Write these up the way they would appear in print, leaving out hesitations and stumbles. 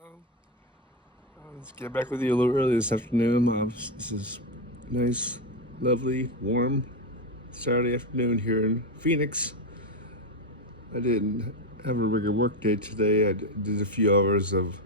Um, let's get back with you a little early this afternoon. This is nice, lovely, warm Saturday afternoon here in Phoenix. I didn't have a regular work day today. I did a few hours of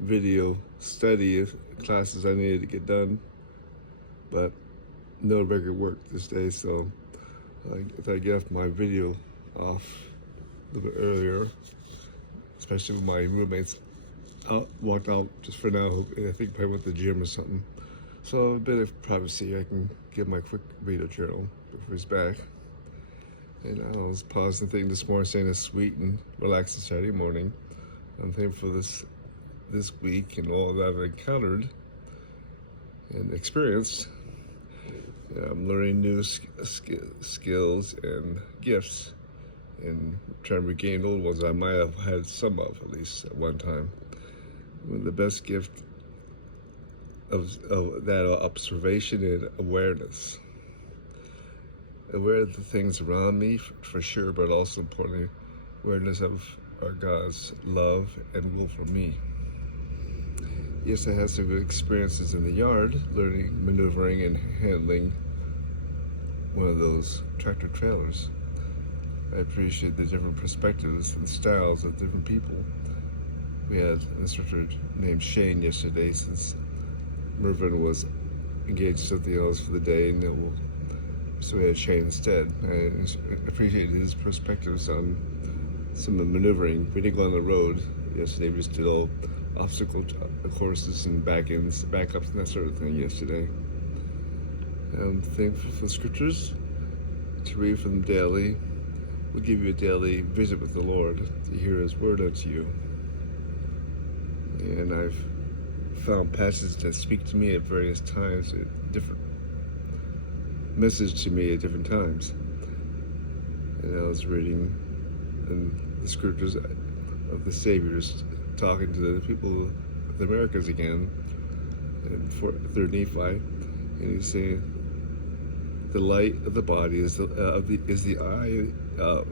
video study of classes I needed to get done, but no regular work this day, so I thought I'd get off my video off a little bit earlier, especially with my roommates walked out just for now. I think probably went to the gym or something. So a bit of privacy. I can give my quick video journal before he's back. And I was pausing the thing this morning saying it's sweet and relaxing Saturday morning. I'm thankful for this week and all that I've encountered and experienced. I'm learning new skills and gifts and trying to regain old ones I might have had some of, at least at one time. The best gift of that observation and awareness. Aware of the things around me, for sure, but also importantly, awareness of our God's love and will for me. Yes, I had some good experiences in the yard, learning, maneuvering, and handling one of those tractor trailers. I appreciate the different perspectives and styles of different people. We had an instructor named Shane yesterday, since Mervyn was engaged in something else for the day, and so we had Shane instead. I appreciated his perspectives on some of the maneuvering. We didn't go on the road yesterday. We just did all obstacle courses and backups and that sort of thing yesterday. I'm thankful for the scriptures to read from them daily. We'll give you a daily visit with the Lord to hear His word unto you. And I've found passages that speak to me at various times, at different message to me at different times. And I was reading the scriptures of the Saviors talking to the people of the Americas again, in 3rd Nephi, and he's saying the light of the body is the eye of.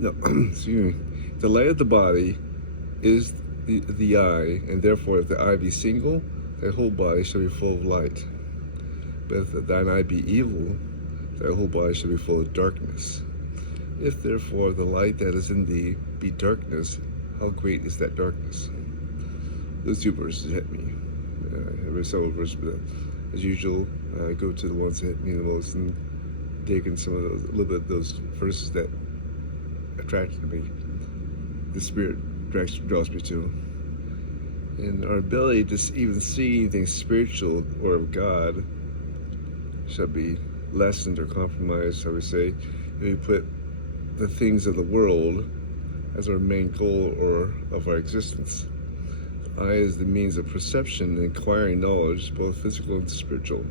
No, excuse me. The light of the body is the eye, and therefore if the eye be single, thy whole body shall be full of light. But if thine eye be evil, thy whole body shall be full of darkness. If therefore the light that is in thee be darkness, how great is that darkness? Those two verses hit me. I read several verses, but as usual, I go to the ones that hit me the most and dig in some of those, a little bit of those verses that attracted me. The Spirit draws me to. And our ability to even see anything spiritual or of God shall be lessened or compromised, shall we say, if we put the things of the world as our main goal or of our existence. The eye is the means of perception and acquiring knowledge, both physical and spiritual.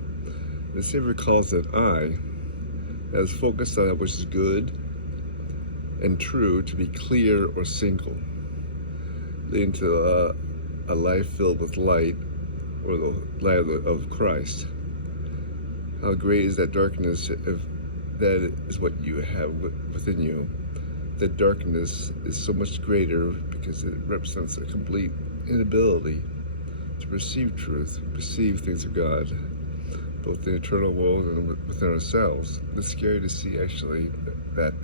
The Savior calls it eye, that is focused on that which is good and true, to be clear or single, leading to a life filled with light, or the light of Christ. How great is that darkness if that is what you have within you? That darkness is so much greater because it represents a complete inability to perceive truth, perceive things of God, both in the eternal world and within ourselves. It's scary to see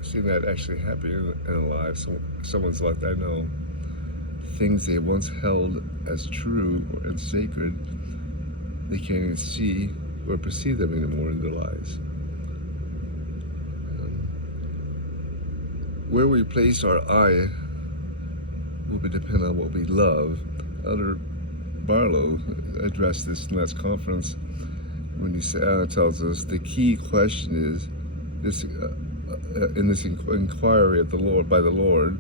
seeing that actually happening in a life, someone's life I know. Things they once held as true and sacred, they can't even see or perceive them anymore in their lives. Where we place our eye will be dependent on what we love. Elder Barlow addressed this in last conference when he tells us the key question is this in this inquiry of the Lord by the Lord,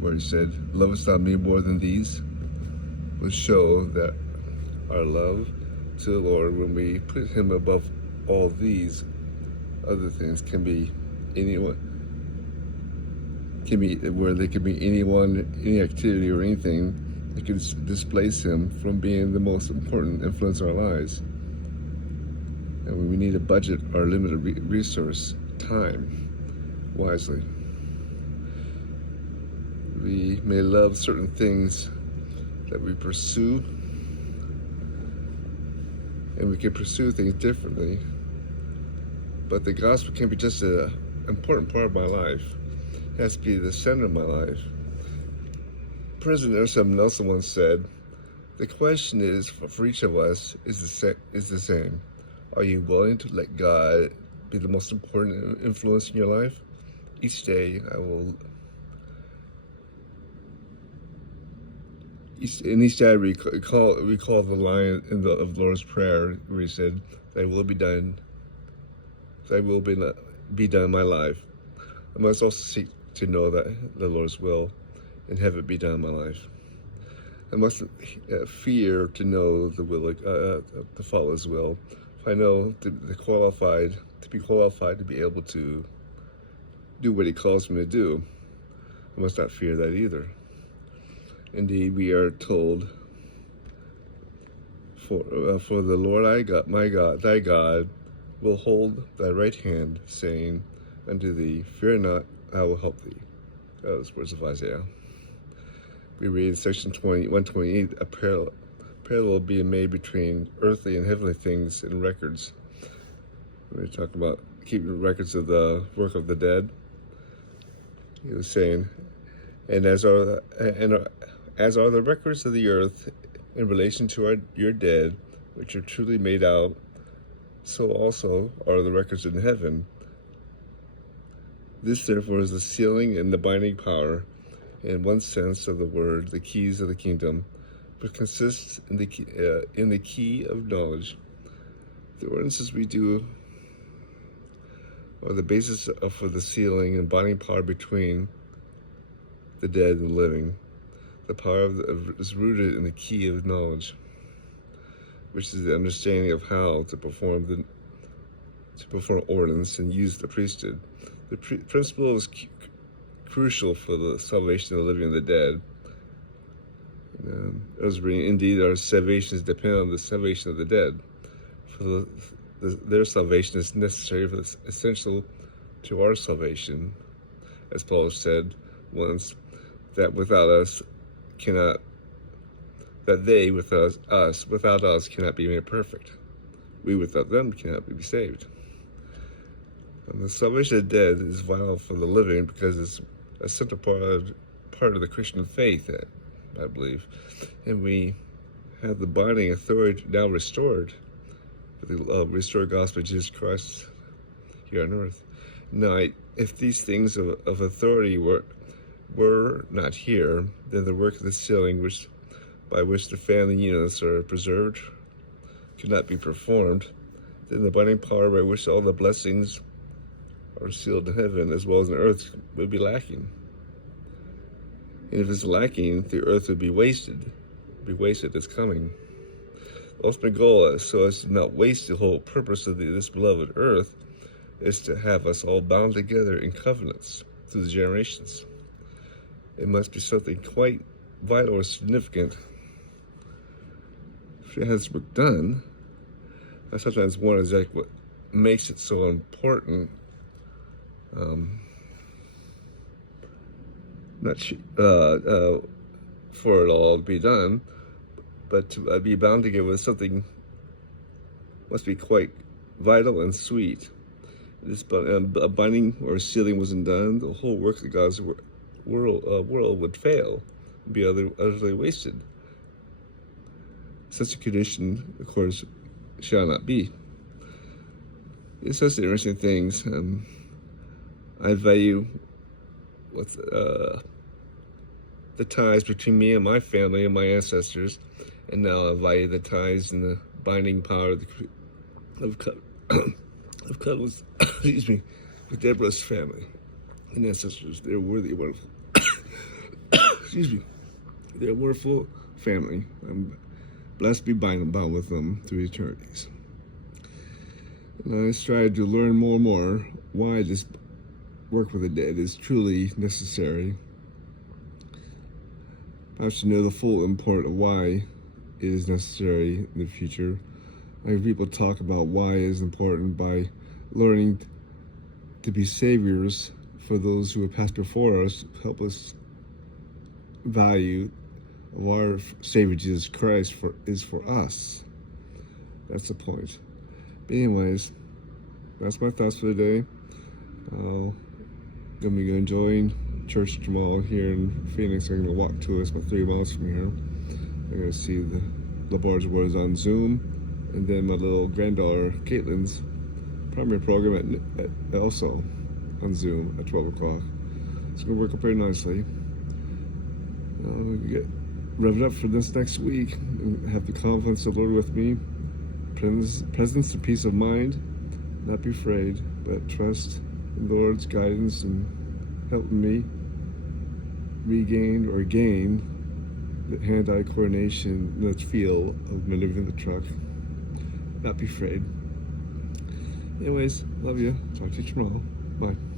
where he said, "Lovest thou me more than these?" will show that our love to the Lord, when we put Him above all these other things, can be where they can be anyone, any activity or anything that can displace Him from being the most important influence in our lives. And we need to budget our limited resource, time, wisely. We we may love certain things that we pursue, and we can pursue things differently, but the gospel can be just an important part of my life. It has to be the center of my life. President Nelson once said, the question is, for each of us, is the same. Are you willing to let God be the most important influence in your life? Each day I recall the line of the Lord's Prayer where He said, "Thy will be done. Thy will be done in my life." I must also seek to know that the Lord's will and have it be done in my life. I must fear to know the will, to follow His will. If I know to be qualified to be able to do what He calls me to do, I must not fear that either. Indeed, we are told, for the Lord thy God, will hold thy right hand, saying unto thee, Fear not, I will help thee. Those words of Isaiah. We read in section 128, a parallel being made between earthly and heavenly things in records. We talk about keeping records of the work of the dead. He was saying, as are the records of the earth in relation to your dead, which are truly made out, so also are the records in heaven. This, therefore, is the sealing and the binding power, in one sense of the word, the keys of the kingdom, but consists in the key of knowledge. The ordinances we do are the basis for the sealing and binding power between the dead and the living. The power is rooted in the key of knowledge, which is the understanding of how to perform ordinance and use the priesthood. The principle is crucial for the salvation of the living and the dead. As we reading, indeed, our salvations depend on the salvation of the dead. For their salvation is necessary, for it's essential to our salvation. As Paul said once, that without us without us cannot be made perfect. We without them cannot be saved. And the salvation of the dead is vital for the living because it's a central part of the Christian faith, I believe. And we have the binding authority now restored with the restored gospel of Jesus Christ here on earth. Now, if these things of authority were not here, then the work of the sealing by which the family units are preserved could not be performed. Then the binding power by which all the blessings are sealed in heaven as well as on earth would be lacking. And if it's lacking, the earth would be wasted. Its coming. The ultimate goal, so as to not waste the whole purpose of this beloved earth, is to have us all bound together in covenants through the generations. It must be something quite vital or significant. If it has work done, I sometimes wonder exactly what makes it so important. For it all to be done, but to be bound together with something must be quite vital and sweet. This binding or sealing wasn't done, the whole work of God's world would fail and be utterly wasted. Such a condition, of course, shall not be. It's such interesting things. I value the ties between me and my family and my ancestors, and now I value the ties and the binding power of covenants, excuse me, with Deborah's family and ancestors. They're worthy, wonderful. Excuse me. They're a wonderful family. I'm blessed to be bound with them through eternities. And I strive to learn more and more why this work with the dead is truly necessary. I should know the full import of why it is necessary in the future. I hear people talk about why it is important by learning to be saviors for those who have passed before us, help us value of our Savior Jesus Christ is for us. That's the point. But anyways, that's my thoughts for the day. Gonna be enjoying church tomorrow here in Phoenix. I'm gonna walk to it. It's about 3 miles from here. I'm gonna see the Labarge Wars on Zoom, and then my little granddaughter Caitlin's primary program at also on Zoom at 12 o'clock. It's gonna work up very nicely. Get revved up for this next week and have the confidence of the Lord with me. Presence and peace of mind. Not be afraid, but trust in the Lord's guidance and helping me regain or gain the hand-eye coordination, the feel of maneuvering the truck. Not be afraid. Anyways, love you. Talk to you tomorrow. Bye.